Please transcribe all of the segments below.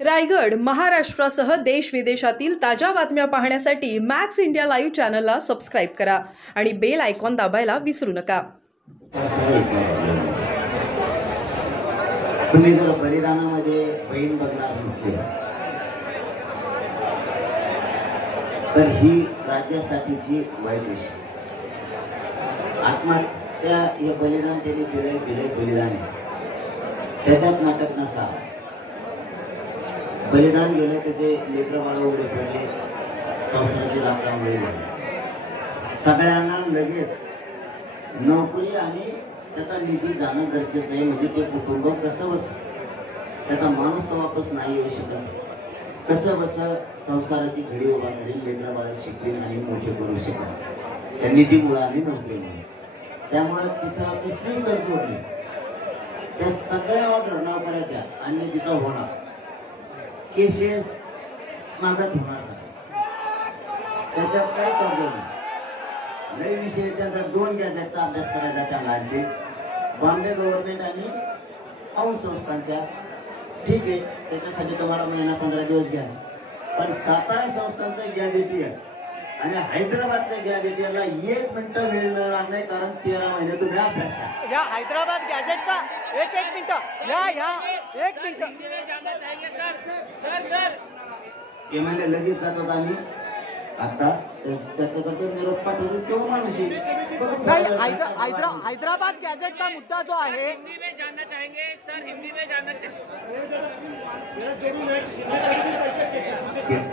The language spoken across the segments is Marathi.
रायगड महाराष्ट्रासह देश विदेशातील ताज्या बातम्या पाहण्यासाठी मॅक्स इंडिया लाईव्ह चॅनलला सबस्क्राइब करा आणि बेल आयकॉन दाबायला विसरू नका। तुम्ही जर बलिदानामध्ये बहीण बघणार नसले तर ही राज्यासाठीची वाईट विषय। आत्महत्या हे बलिदान त्यांनी दिले बलिदान त्याच्यात नाटक नसा। बलिदान गेलं त्याचे लेकर बाळ उघडे पडले, संस्कृती रामरामुळे सगळ्यांना लगेच नोकरी आणि त्याचा निधी जाणं गरजेचं आहे। म्हणजे ते कुटुंब कसं बस त्याचा माणूस तो वापस नाही येऊ शकत, कसं बस संसाराची घडी उभा करेल, लेकर बाळ शिकतील आणि मोठे करू शकत त्या निधीमुळे आणि नोकरीमुळे। त्यामुळे तिथं कसलीही कर्ज होती त्या सगळ्या ऑर्डर नाव करायच्या आणि तिथं होणार केसेस मागत होणार। त्याच्यात काय कर्ज नाही। लय विषय त्यांचा 2 गॅजेटचा अभ्यास करायचा त्यांना बॉम्बे गव्हर्नमेंट आणि औंध संस्थांच्या। ठीक आहे, त्याच्यासाठी तुम्हाला महिना 15 दिवस घ्या, पण सातारा संस्थांचं गॅजेटियर आणि हैदराबादच्या गॅजेटियरला 1 मिनिट वेळ मिळणार नाही, कारण 13 महिने तुम्ही अभ्यास करा। या हैदराबाद गॅजेटचा एक मिनिट या 1 मिनिट सर ते म्हणजे लगेच जातात आम्ही आता त्याच्याकडे निरोप पाठवतो किंवा माणूस नाही। हैदराबाद गॅजेटचा मुद्दा जो आहे हिंदी में जानना चाहेंगे सर, हिंदी में जानना चाहेंगे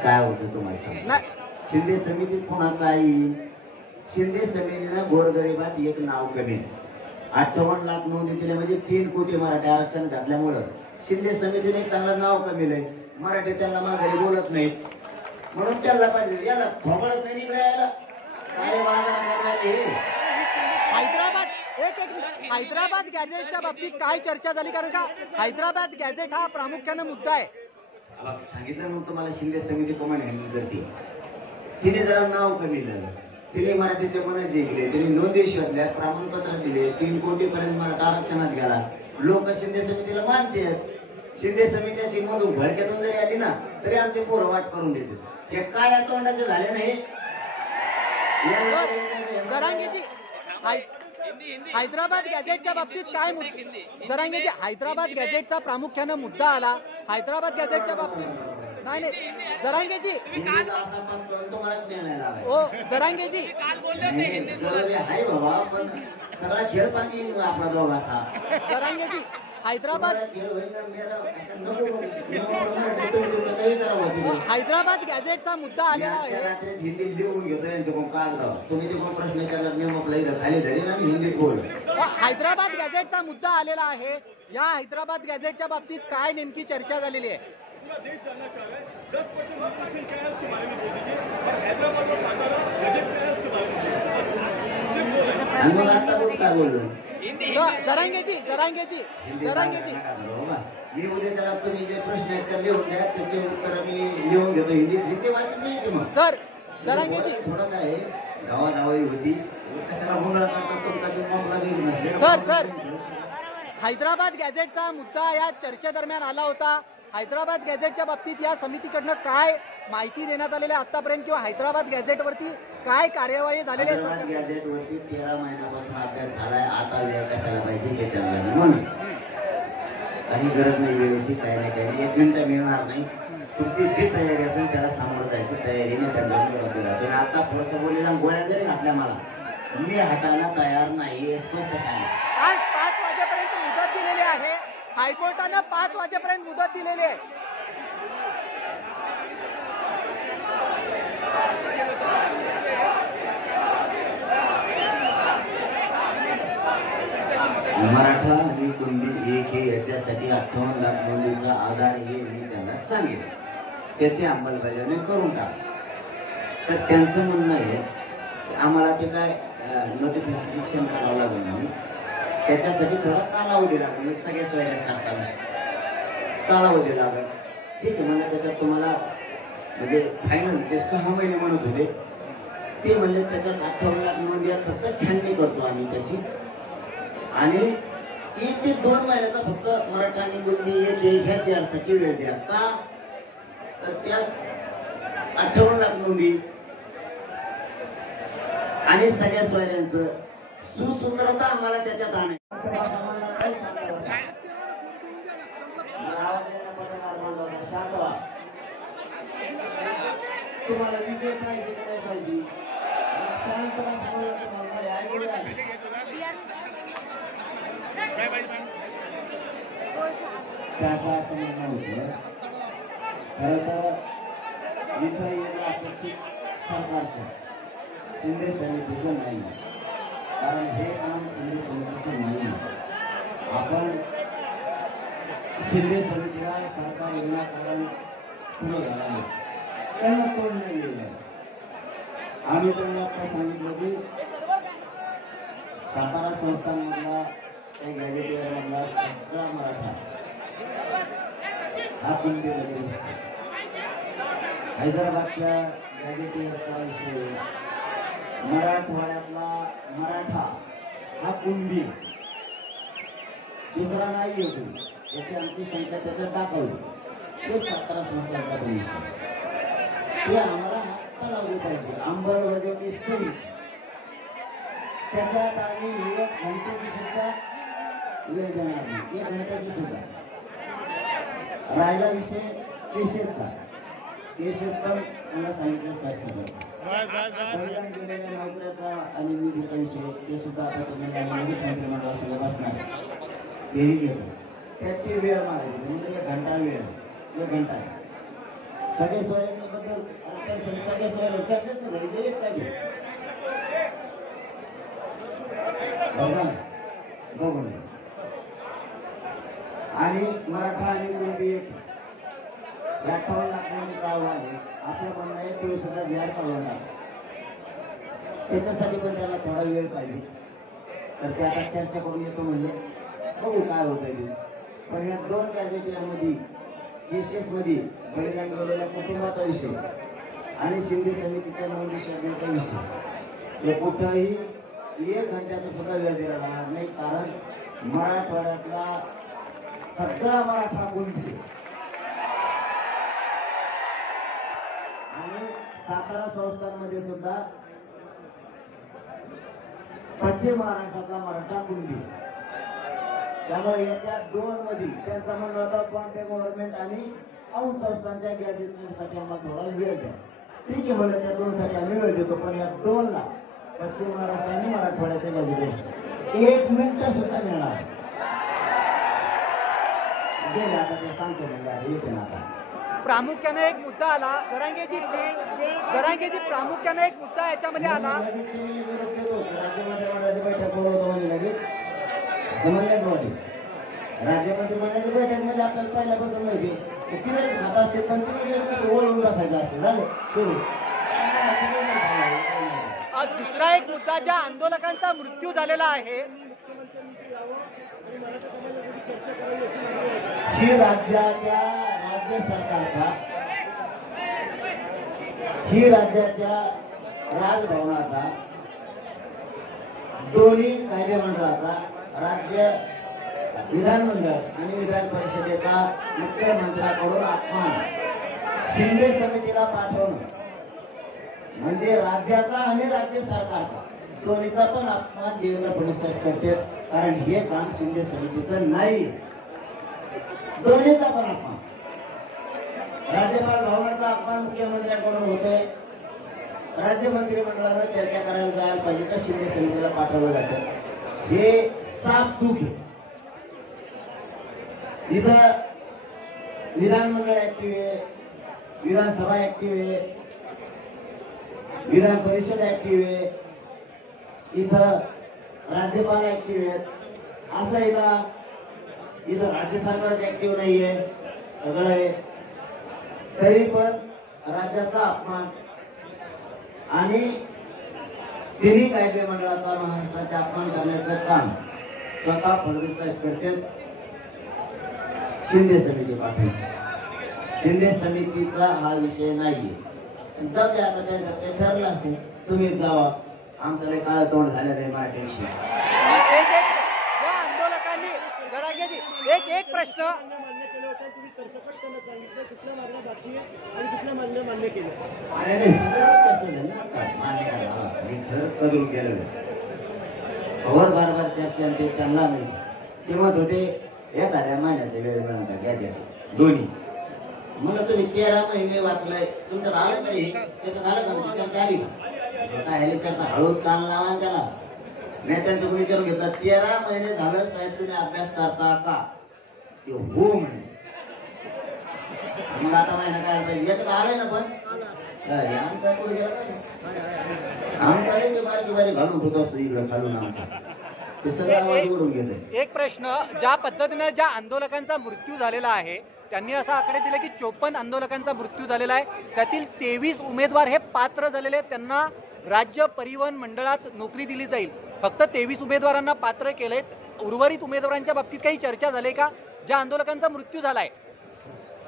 काय होतं तुम्हाला सांग। शिंदे समितीत पुन्हा काय येईल? शिंदे समितीनं गोरगरिबात एक नाव कमी 58 लाख नोंदी दिल्या, म्हणजे 3 कोटी मराठी आरक्षण घातल्यामुळं शिंदे समितीने एक चांगलं नाव कमीलंय। मराठी त्यांना माघारी बोलत नाहीत म्हणून त्याला पाहिजे याला थोबळत नाही निघाला याला काय हैदराबाद गॅजेटच्या बाबतीत काय चर्चा झाली? कारण का हैदराबाद गॅजेट हा प्रामुख्याने मुद्दा आहे। सांगितलं नव्हतं मला शिंदे समिती कमांड हँडल करते। तिने जरा नाव कमीलं, तिने मराठीचे मन जिंकले, तिने नोंदी शोधल्या, प्रमाणपत्र दिले, 3 कोटी पर्यंत मराठा आरक्षणात गेला। लोक शिंदे समितीला मानतात। शिंदे समितीची मधून भडक्यातून जरी आली ना तरी आमचे पोरं वाट करून देतात। हे काय तोंडाचे झाले नाही। हैदराबाद गॅजेटच्या बाबतीत काय जरांगेजी हैदराबाद गॅजेटचा प्रामुख्याने मुद्दा आला। हैदराबाद गॅजेटच्या बाबतीत नाही जरांगेजी जरांगेजी आहे बाबा, पण सगळा खेळ पाणी आपला दोघांचा जरांगेजी हैदराबाद गॅजेटचा मुद्दा आलेला आहे। हिंदी लिहून घेतो यांच्याकडून कागद, तुम्ही ते कोण प्रश्न विचारला मी आपला इथं खाली धरी ना हिंदीत बोल। हैदराबाद गॅजेटचा मुद्दा आलेला आहे। या हैदराबाद गॅजेटच्या बाबतीत काय नेमकी चर्चा झालेली आहे? जरांगेजी मी उद्या त्याला तुम्ही जे प्रश्न आहेत लिहून द्या, त्याचे उत्तर मी लिहून घेतो हिंदीत। हिंदी वाचत नाही मग सर जरांगेजी थोडं काय धावाधावाई होती सर हैदराबाद गॅजेटचा मुद्दा या चर्चेदरम्यान आला होता। हैदराबाद गॅजेटच्या बाबतीत या समितीकडनं काय माहिती देण्यात आलेली आतापर्यंत किंवा हैदराबाद गॅजेटवरती काय कार्यवाही झालेली आहे? गॅजेटवरती 13 महिन्यापासून अभ्यास झालाय। आता वेळ कशाला पाहिजे ते त्यांना म्हणून काही गरज नाही वेळेची, काही नाही काही नाही। 1 मिनिट मिळणार नाही। तुमची जी तयारी असेल त्याला सामोरं जायची तयारीने त्यांना आता पुढचं बोललेला गोळ्या जरी घातल्या मला मी हटायला तयार नाही। आज 5 वाजेपर्यंत मुदत दिलेली आहे। हायकोर्टानं 5 वाजेपर्यंत मुदत दिलेली आहे। मराठा आणि कुणबी एक हे याच्यासाठी 58 लाख नोंदीचा आधार हे मी त्यांना सांगितलं, त्याची अंमलबजावणी करून टाक। तर त्यांचं म्हणणं आहे की आम्हाला ते काय नोटिफिकेशन करावं लागेल म्हणून त्याच्यासाठी थोडा कालावधी लागेल, सगळे सोयऱ्या सांगताना कालावधी लागेल। ठीक आहे म्हणजे त्याच्यात तुम्हाला म्हणजे फायनल ते 6 महिने म्हणत होते, ते म्हणले त्याच्यात 58 लाख नोंदी फक्त छाननी करतो आम्ही त्याची, आणि 1 ते 2 महिन्याचा फक्त मराठा आणि कुणबी एक ह्याची वेळ द्या का तर त्यास 58 लाख नोंदी आणि सगळ्या सोयऱ्यांचं सुसूत्रता आम्हाला त्याच्यात आणायचं. शांत व्हा. तुम्हाला विजय पाहिजे की नाही पाहिजे शांत त्याचं असं म्हणणं होतं. खरं तर इथं येणं अपेक्षित सरकारचं शिंदे समितीचं नाही, कारण हे काम शिंदे समितीचं नाही. आपण शिंदे समितीला सरकार विनाकारण पुढे घालावे, त्यांना तोड नाही गेलं. आम्ही त्यांना आता सांगितलं की सातारा संस्थांमधला त्या गॅजेटियर मधला सगळा मराठा हा कुंडी लगेल. हैदराबादच्या गॅजेटियरचा विषय मराठवाड्यातला मराठा हा कुंडी दुसरा नाही येतो, याची आमची संख्या त्याच्यात दाखवली. ते सातारा संस्थांचा विषय ते आम्हाला आत्ता लागू पाहिजे. अंमलबजावणी सही त्याच्यात आम्ही 1 घंटेची सुद्धा वेळ देणार नाही, 1 घंट्याची सुद्धा. राहिला विषय केशेसचा. केशेस पण मला सांगितलं संविधान दिलेल्या नोकऱ्याचा आणि निधीचा विषय ते सुद्धा आता तुम्हाला मंत्रिमंडळासोबत बसणार तेही घेतो. त्याची वेळ मागायची म्हणजे 1 घंटा वेळ, 1 घंटा. सगळे सोयऱ्यांबद्दल सगळ्या सोयऱ्या चर्चेच नाही एक काय बघून. आणि मराठा आणि कुणबी 58 लाखांचा आव्हान आहे. आपलं म्हणणं आहे तो सुद्धा जाहीर करणार, त्याच्यासाठी पण त्याला थोडा वेळ पाहिजे. तर ते आता चर्चा करून येतो म्हणजे बघू काय होत आहे. पण या 2 गॅजेटियरमध्ये केसेसमध्ये बलिदान गेलेल्या कुटुंबाचा विषय आणि शिंदे समितीच्या नोंदी करण्याचा विषय हे कुठंही 1 घंट्याचा सुद्धा वेळ दिला जाणार नाही, कारण मराठवाड्यातला सगळा मराठा कुंडी आणि सातारा संस्थांमध्ये सुद्धा पश्चिम महाराष्ट्राचा मराठा कुंडी. त्यामुळे याच्या 2 मध्ये त्यांचा म्हणणं होता कॉन्टॅक्ट गव्हर्नमेंट आणि औंध संस्थांच्या गॅजेटसाठी आम्हाला थोडा वेळ द्या. ठीक आहे म्हणलं, त्या 2 साठी आम्ही वेळ देतो. पण या 2 ला पश्चिम महाराष्ट्र आणि मराठवाड्याच्या गॅजेट 1 मिनिट सुद्धा मिळणार गेले. आता ते सांगतो म्हणजे येते ना. आता प्रामुख्याने एक मुद्दा आला, जरांगेजी प्रामुख्याने एक मुद्दा याच्यामध्ये आला. राज्यमंत्रिमंडळाची बैठक बोलवतो म्हणजे लगेच समन्वय. राज्यमंत्रिमंडळाची बैठक मध्ये आपल्याला पहिल्यापासून माहिती किती खात असते, पण तिने ओळून बसायचं असेल झालं सुरू. दुसरा एक मुद्दा, ज्या आंदोलकांचा मृत्यू झालेला आहे ही राज्य सरकारचा, ही राज्याच्या राजभवनाचा, दोन्ही कायदेमंडळाचा, राज्य विधानमंडळ आणि विधान परिषदेचा मुख्यमंत्र्याकडून अपमान शिंदे समितीला पाठवणं म्हणजे राज्याचा आणि राज्य सरकारचा दोन्हीचा पण अपमान देवेंद्र फडणवीस साहेब करते. कारण हे काम शिंदे समितीचं नाही, दोन्हीचा पण अपमान. राज्यपाल भवनाचा अपमान मुख्यमंत्र्यांकडून होतोय. राज्य मंत्रिमंडळानं चर्चा करायला जायला पाहिजे तर शिंदे समितीला पाठवलं जातं. हे साफ चूक आहे. इथं विधानमंडळ ऍक्टिव्ह आहे, विधानसभा ऍक्टिव्ह आहे, विधान परिषद ऍक्टिव्ह आहे, इथं राज्यपाल ऍक्टिव्ह आहेत. असं आहे का इथं राज्य सरकार ऍक्टिव्ह नाहीये? सगळं आहे. तरी पण राज्याचा अपमान आणि तिन्ही कायदे मंडळाचा महाराष्ट्राचा अपमान करण्याचं काम स्वतः फडणवीस साहेब करतात. शिंदे समिती पाठवली. शिंदे समितीचा हा विषय नाहीये. जाऊ द्या, आता त्यांचं ते ठरलं असेल, तुम्ही जावा. आमचं लय काळं तोंड झालेलं आहे मराठी विषय. आंदोलकांनी एक प्रश्न आंदोलकांना तुम्ही सरसकट त्यांना सांगितलं कुठल्या मागण्या बाकी आहे आणि कुठल्या मागण्या मान्य केल्या? अरे सगळं चर्चा झाली आता मान्य करा मी खरं करून केलं खबर बार चर्चा ते त्यांना नाही ते म्हणत होते एखाद्या महिन्याचा वेळ मिळून घ्या दोन्ही मला तुम्ही 13 महिने वाचलाय तुमचं झालं तरी त्याचं झालं का म्हणजे चर्चा आली का काय त्याचा हळूच कान लावा त्याला मी त्यांचं कोणी विचारून घेतलं 13 महिने झालं साहेब तुम्ही अभ्यास करता का ते हो म्हणे मग आता महिना काय पाहिजे याचं आलंय ना पण आमचा पुढे गेला आमचा ते बारीक बारीक घालून होत असतो इकडं खालून आमचा ते सगळं आवाज उडून घेत. एक प्रश्न, ज्या पद्धतीने ज्या आंदोलकांचा मृत्यू झालेला आहे त्यांनी असा आकडे दिले की 54 आंदोलकांचा मृत्यू झालेला आहे, त्यातील 23 उमेदवार हे पात्र झालेले आहेत, त्यांना राज्य परिवहन मंडळात नोकरी दिली जाईल. फक्त 23 उमेदवारांना पात्र केले, उर्वरित उमेदवारांच्या बाबतीत काही चर्चा झाली का ज्या आंदोलकांचा मृत्यू झालाय?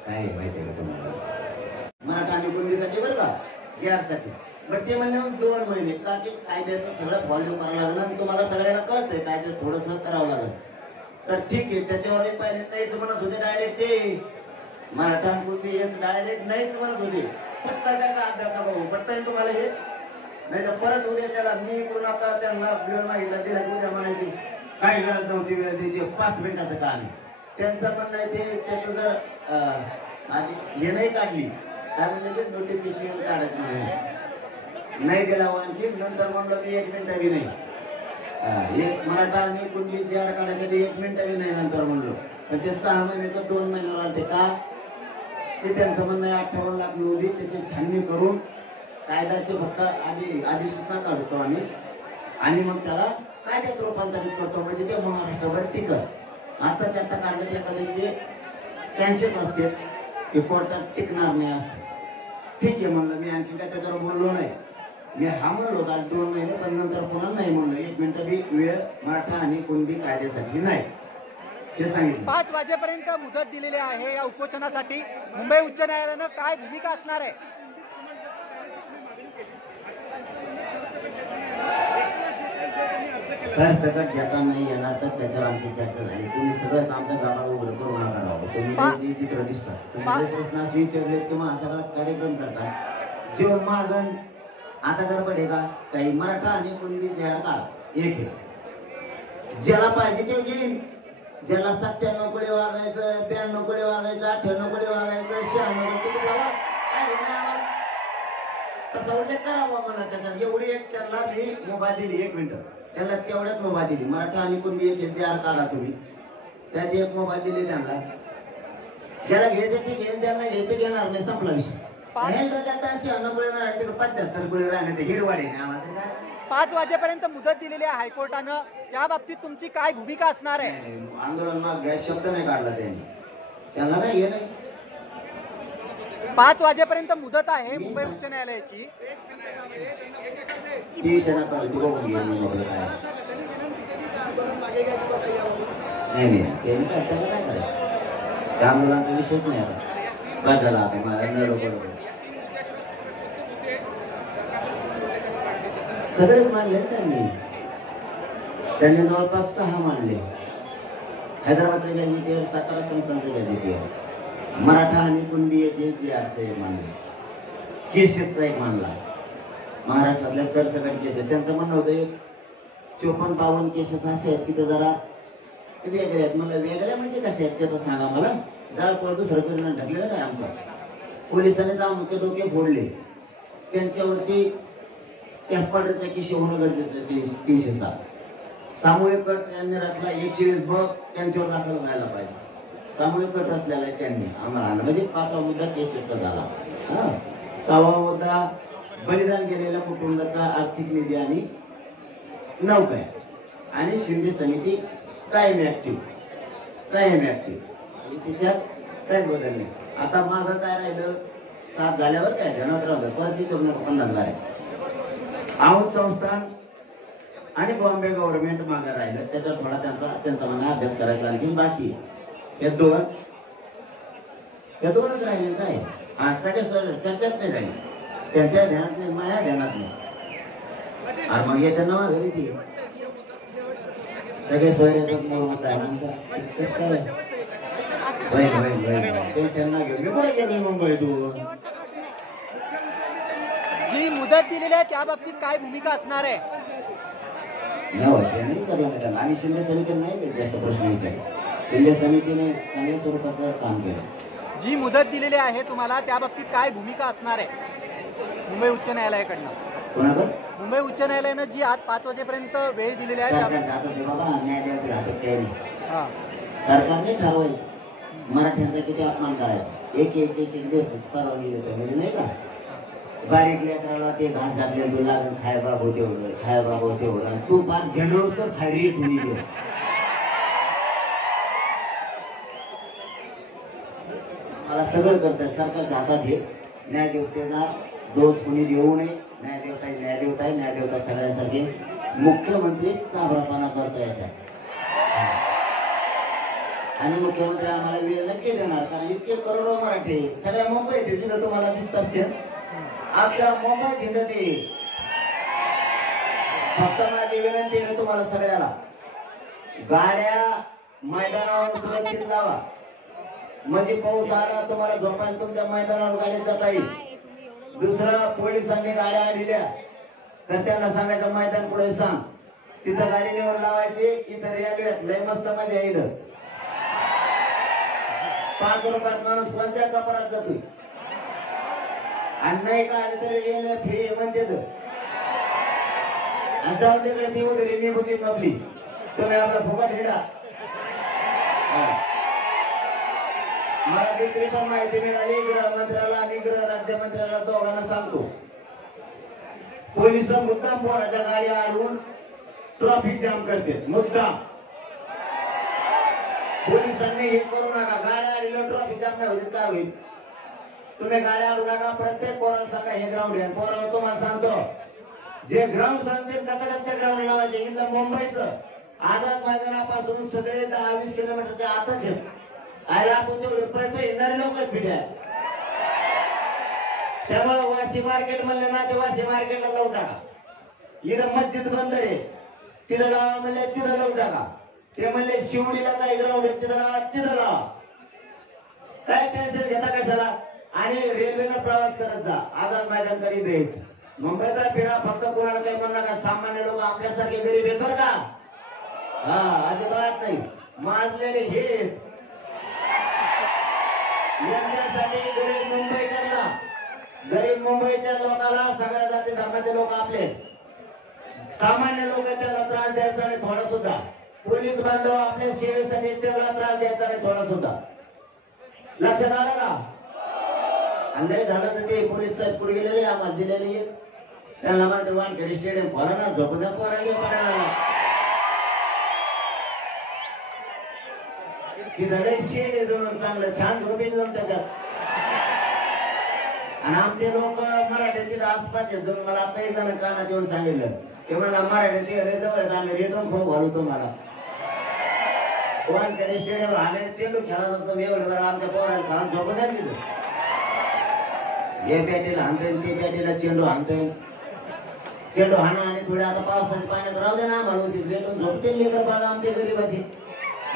काय माहिती आहे का तुम्हाला मराठा आणि कुणबीसाठी बरं का GR साठी पण ते म्हणले मग 2 महिने का की कायद्याचं सगळं फॉलो करावं लागेल आणि तुम्हाला सगळ्यांना कळतंय कायद्यात थोडंसं करावं लागेल तर ठीक आहे. त्याच्यावर पहिले नाहीच म्हणत होते डायरेक्ट ते मराठा आणि कुणबी एक डायरेक्ट नाहीच म्हणत होते पत्ता काय का अभ्यासा भाऊ पत्ता तुम्हाला हे नाही तर परत उद्या त्याला मी कोण आता त्यांना वेळ मागितला दिला उद्या म्हणायची काही गरज नव्हती वेळ द्यायची 5 मिनिटाचं काम आहे त्यांचं म्हणणं आहे ते त्याचं जर माझी हे नाही काढली काय म्हणजे ते नोटिफिकेशन काढत नाही दिला आणखी नंतर म्हणलं मी 1 मिनिट बी नाही एक मराठा आणि कुणबी GR काढायसाठी 1 मिनिट बी नाही नंतर म्हणलो पण ते 6 महिन्याचं 2 महिन्यावर आलते का ते त्यांचं म्हणणं आहे 58 लाख निवडी त्याची छाननी करून कायद्याचे फक्त आधी सूचना काढतो आम्ही आणि मग त्याला कायद्यात रूपांतरित करतो म्हणजे ते महाराष्ट्रावर टिकत आता त्याचा काढलं एखाद्याचे चान्सेस असते की कोर्टात टिकणार नाही असं ठीक आहे म्हणलं मी आणखी काय त्याच्यावर बोललो नाही मी हा म्हणलो काल 2 महिने पण नंतर पुन्हा नाही म्हणलं 1 मिनिट बी वेळ मराठा आणि कुणबी कायद्यासाठी नाही हे सांगितलं. 5 वाजेपर्यंत मुदत दिलेली आहे या उपोषणासाठी. मुंबई उच्च न्यायालयानं काय भूमिका असणार आहे? सरसकट घेता नाही येणार तर त्याच्यावर आणखी चर्चा झाली. तुम्ही सगळं आमच्या गावाला उघड करू नका राहू तुम्ही जे चित्र दिसतात तुम्ही प्रश्न असे विचारले किंवा सगळा कार्यक्रम करतात जीवन मागण आता गडबड आहे का काही मराठा आणि कुणबी GR काढ एक आहे ज्याला पाहिजे ते घेईन ज्याला 97 कडे वागायचं 92 कडे वागायचं 98 कडे वागायचं 96 तसा उल्लेख करावा मला त्याच्यात एवढी एक त्याला मी मोबाईल दिली 1 मिनिट त्याला तेवढ्याच मोबाईल दिली मराठा आणि कुणबी GR काढा तुम्ही त्यात एक मोबाईल दिली त्यांना ज्याला घ्यायचं ते घेईन ज्याला घ्यायचं घेणार नाही संपला विषय 75 कडे राहणे ते हिडवाडे 5 वाजेपर्यंत मुदत दिलेली आहे हायकोर्टानं, त्या बाबतीत तुमची काय भूमिका असणार आहे? आंदोलन मग गॅस शब्द नाही काढला त्यांनी त्यांना काय हे नाही 5 वाजेपर्यंत मुदत आहे मुंबई उच्च न्यायालयाची. ती क्षणात बघून गेली काय नाही त्यांनी काय त्याला काय करायचं त्या मुलांचा विषयच नाही आता काय झाला आता बरोबर सगळेच मांडले त्यांनी जवळपास 6 मांडले हैदराबादचे गॅजेटियर सातारा संस्थांचे गॅजेटियर मराठा आणि कुणबी GRचे मानले केसेसचा एक मानला महाराष्ट्रातल्या सरसकट केसेस त्यांचं म्हणणं होतं 54-52 केसेस असे आहेत की ते जरा वेगळे आहेत म्हणलं वेगळ्या म्हणजे कसे आहेत ते तर सांगा मला जाळपोळ दुसरं करून ढकलेलं काय आमचं पोलिसांनी जाऊन ते डोके फोडले त्यांच्यावरती एफआयआरचा केस होणं गरजेचं 307 सामूहिक कट यांनी रचला 120 बघ त्यांच्यावर दाखल व्हायला पाहिजे सामूहिक कट रचलेला आहे त्यांनी आम्हाला म्हणजे 5वा मुद्दा केसेसचा झाला 6वा मुद्दा बलिदान केलेल्या कुटुंबाचा आर्थिक निधी आणि नौकऱ्या आणि शिंदे समिती कायम ऍक्टिव्ह त्याच्यात काय बदल नाही. आता मागं काय राहिलं 7 झाल्यावर काय ध्यानात राहिलं परत तिथं 50 झाले औंध संस्थान आणि बॉम्बे गव्हर्नमेंट मागे राहिलं त्याच्यावर थोडा त्यांचा म्हणा अभ्यास करायचा आणखी बाकी या दोनच राहिले काय सगळ्या चर्चाच नाही राहिली त्यांच्या ध्यानात नाही माझ्या ध्यानात नाही आणि मग येत्या नवा घरी ती सगळे सोयऱ्याचाच मूळ मत आहे टेन्शन ना घेऊ. मी कुठे गेलोय मुंबई तू? जी मुदत दिलेली आहे त्या बाबतीत काय भूमिका असणार आहे? नाही होते नाही करणार त्याला. आणि शिंदे समितीने नाही काही जास्त प्रश्न विचारले. शिंदे समितीने चांगल्या स्वरूपाचं काम केलं. जी मुदत दिलेली आहे तुम्हाला त्या बाबतीत काय भूमिका असणार आहे मुंबई उच्च न्यायालयाकडनं? कोणाकडे? मुंबई उच्च न्यायालयानं जी आज 5 वाजेपर्यंत वेळ दिलेली आहे त्या सरकारच्या हातात आहे बाबा. न्यायालयाच्या हातात काही नाही. हां. सरकारने ठरवायचं मराठ्यांचा किती अपमान करायचा. एक एक एक एक दिवस परवानगी देतो म्हणजे नाही का. बारीक लेकराला ते घास घातले तू लागेल खाय बाबा तेवढं खाय बाबा तेवढं आणि तू फार झेंडू तर खायरी कुणी दे. मला सगळं करतात सरकारच्या हातात हे. न्यायदेवतेचा दोष कुणी देऊ नये. न्यायदेवता न्यायदेवता आहे. न्यायदेवता सगळ्यांसाठी. मुख्यमंत्री चाभरापणा करतो याच्यात. आणि मुख्यमंत्री आम्हाला वेळ नक्की देणार कारण इतके करोडो मराठी सगळ्या मुंबईत तिथं तुम्हाला दिसतात ते आपल्या मुंबईत हिंडत येईल. फक्त माझी विनंती आहे तुम्हाला सगळ्याला गाड्या मैदानावर सुरक्षित लावा. म्हणजे पाऊस आला तुम्हाला झोपायला तुमच्या मैदानावर गाडीत जाता येईल. दुसरं पोलिसांनी गाड्या आणल्या तर त्यांना सांगायचं मैदान पुढे सांग तिथं गाडी निवड लावायची. इथं रेल्वेत लय मस्त मजा येईल. 5 रुपयात माणूस कोणत्या कपरात जातोय आणि नाही का आले तरी रेल्वे फ्री म्हणजे जाऊन तिकडे ती वगैरे मी होती आपली तुम्ही आपला फुकट हिडा. मला दुसरी पण माहिती मिळाली गृहमंत्र्याला आणि गृह राज्यमंत्र्याला दोघांना सांगतो. पोलिस मुद्दाम पोराच्या गाड्या अडवून ट्रॅफिक जाम करते. मुद्दाम पोलिसांनी हे करू नका. गाड्या अडवलं ट्रॅफिक जाम नाही होईल. काय होईल? तुम्ही गाड्या अडवू नका. प्रत्येक पोराला सांगा हे ग्राउंड आहे. पोराला तुम्हाला सांगतो जे ग्राउंड सांगतील त्या ग्राउंड लावायचे. इथं मुंबईचं आझाद मैदानापासून सगळे 10-20 किलोमीटरच्या आतच आहेत. आयला आपण तेवढे पैसे येणारे लोक आहेत पिढ्या. त्यामुळे वाशी मार्केट म्हणले ना ते वाशी मार्केटला लावून टाका. इथं मस्जिद बंद आहे तिथं लावा म्हणले तिथं लावून टाका. ते म्हणले शिवडीला काही ग्राउंड आहे तिथं लावा तिथं लावा. काय टेन्शन घेता कशाला. आणि रेल्वेनं प्रवास करत जा. आझाद मैदानकडे द्यायचं. मुंबईचा फिरा फक्त कोणाला काही म्हणणार का. सामान्य लोक आपल्यासारखे गरीब आहेत बरं का. हा अजिबात नाही. माजलेले हे यांच्यासाठी गरीब मुंबईकरला गरीब मुंबईच्या लोकांना सगळ्या जाती धर्माचे लोक आपले सामान्य लोक त्याला त्रास द्यायचा नाही थोडा सुद्धा. पोलीस बांधव आपल्या सेवेसाठी त्याला त्रास द्यायचा नाही थोडा सुद्धा. लक्षात आलं का. आणि झालं तर ते पोलीस साहेब पुढे गेलेले आम्हाला दिलेली त्यांना माझं वानखेडे स्टेडियम पोरा ना झोपू द्या पोरा घे पडायला तिथं शेड जाऊन चांगलं छान झोपेल जाऊन त्याच्यात. आणि आमचे लोक मराठ्याचे आसपास जाऊन मला आता एक जण कानात येऊन सांगितलं ते मला मराठ्याचे अरे जवळ आम्ही रेटून खूप घालू तुम्हाला. वानखेडे स्टेडियम आम्ही चेंडू खेळत होतो एवढं आमच्या पोराला खाऊन झोपू द्या तिथं. हे बॅटीला हाणता ते बॅटीला चेंडू हाणतोय. चेंडू हाणा आणि थोडे आता पावसाच्या पाण्यात राहू दे ना आम्हाला रेटून झोपते लेकर बाळा आमच्या गरीबाची.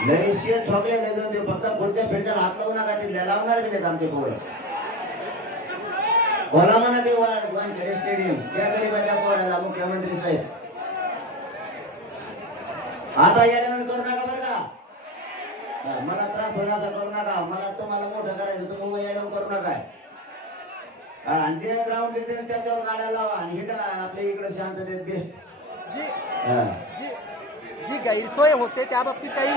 लई शेत ठोकले जाऊन ते फक्त पुढच्या फिरच्या हात लावू नका ते लावणार बी नाहीत आमचे पोरं. बोला म्हणा ते वानखेडे स्टेडियम त्या गरीबाच्या पोराला मुख्यमंत्री साहेब आता येण्यावर करू नका बरं का. मला त्रास होण्याचा करू नका. मला तुम्हाला मोठं करायचं तुम्ही येण्यावर करू नका. आणि जे ग्राउंड येते त्याच्यावर गाड्या लावा आणि हिटा आपल्या इकडे शांततेत बेस्ट. जी गैरसोय होते त्या बाबतीत काही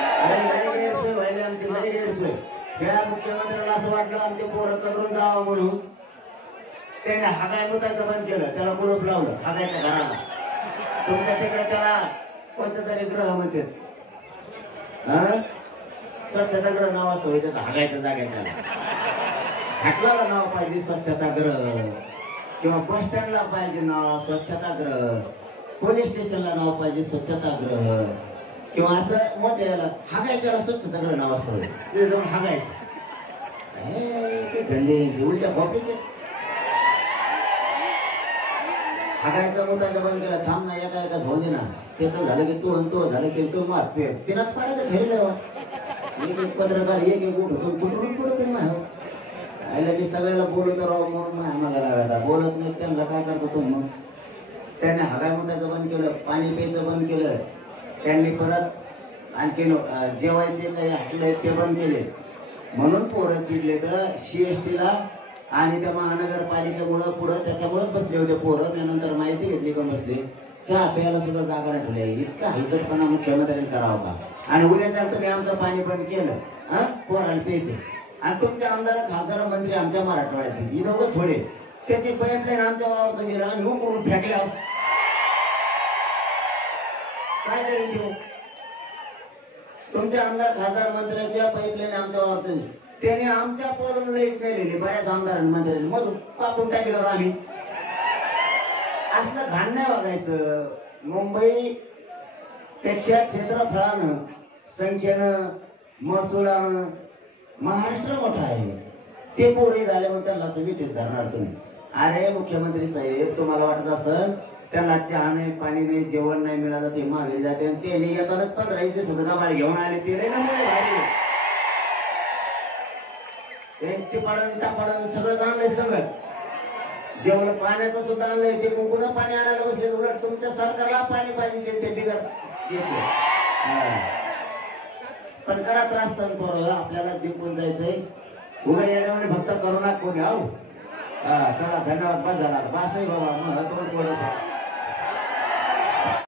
गैरसोय व्हायला आमची लई गैरसोय. त्या मुख्यमंत्र्याला असं वाटलं आमचे पोरं करून जावं म्हणून त्याने हागाय मुताचं बंद केलं. त्याला कुलूप लावलं हागायच्या घराला. तुमच्या तिकडे त्याला कोणतं तरी ग्रह म्हणते स्वच्छतागृह नाव असतं होतं हागायचं जागेत त्याला. हाटलाला नाव पाहिजे स्वच्छतागृह किंवा बस स्टँडला पाहिजे नाव स्वच्छतागृह. पोलीस स्टेशनला नाव पाहिजे स्वच्छतागृह किंवा असं मोठे हागायच्याला स्वच्छतागृह नाव असतं. ते जाऊन हागायचं ते गंदे उलट्या कॉपीचे हागायचा मुद्दा बंद केला. थांब ना एका एका धुवून दे ना. ते तर झालं की तू झालं की तू मार पिनात पाडायचं ठरलं एक पत्रकार एक उठून कुठून कुठं तरी आयला मी सगळ्याला बोलत राहू म्हणून आम्हाला लागायला बोलत नाही त्यांना काय करतो तो मग त्यांनी हगामुताचं बंद केलं पाणी प्यायचं बंद केलं त्यांनी परत आणखी जेवायचे काही हटले ते बंद केले म्हणून पोरं चिडले तर CST ला आणि त्या महानगरपालिकेमुळं पुढं त्याच्यामुळेच बसले होते पोरं त्यानंतर माहिती घेतली का बसले चहा प्यायला सुद्धा जागा नाही ठेवली इतका हलकटपणा मुख्यमंत्र्यांनी करावा का आणि उद्या तुम्ही आमचं पाणी बंद केलं हा पोराला प्यायचं आणि तुमच्या आमदार खासदार मंत्री आमच्या मराठवाड्यात ही दोघं थोडे त्याची पाईपलाईन आमच्या वावरचं गेलं आम्ही उकरून फेकल्या काय करेल देऊ तुमच्या आमदार खासदार मंत्र्याच्या पाईपलाईन आमच्या वावरचं त्याने आमच्या पोराला लाईट नाही लिहिली बऱ्याच आमदारांनी मंत्र्यांनी मग कापून टाकलं आम्ही असलं घाण नाही बघायचं मुंबई पेक्षा क्षेत्रफळानं संख्येनं महसुलानं महाराष्ट्र मोठा आहे ते पोरे झाल्यावर त्यांना समितीत धरणार तुम्ही अरे मुख्यमंत्री साहेब तुम्हाला वाटत असेल त्याला चहा नाही पाणी नाही जेवण नाही मिळालं ते मागे जाते आणि ते येतानाच 15 दिवस गमाळ घेऊन आले ते नाही ना ते पाडून टापाडून सगळं आणलंय सगळं जेवण पाण्याचं सुद्धा आणलंय ते कुंकुला पाणी आणायला बसले उलट तुमच्या सरकारला पाणी पाहिजे ते बिघड पण करा त्रास सण पोरं आपल्याला जिंकून जायचंय उभं येण्यामध्ये फक्त करोना कोणी आहो चला धन्यवाद बस झाला बासही बाबा महत्व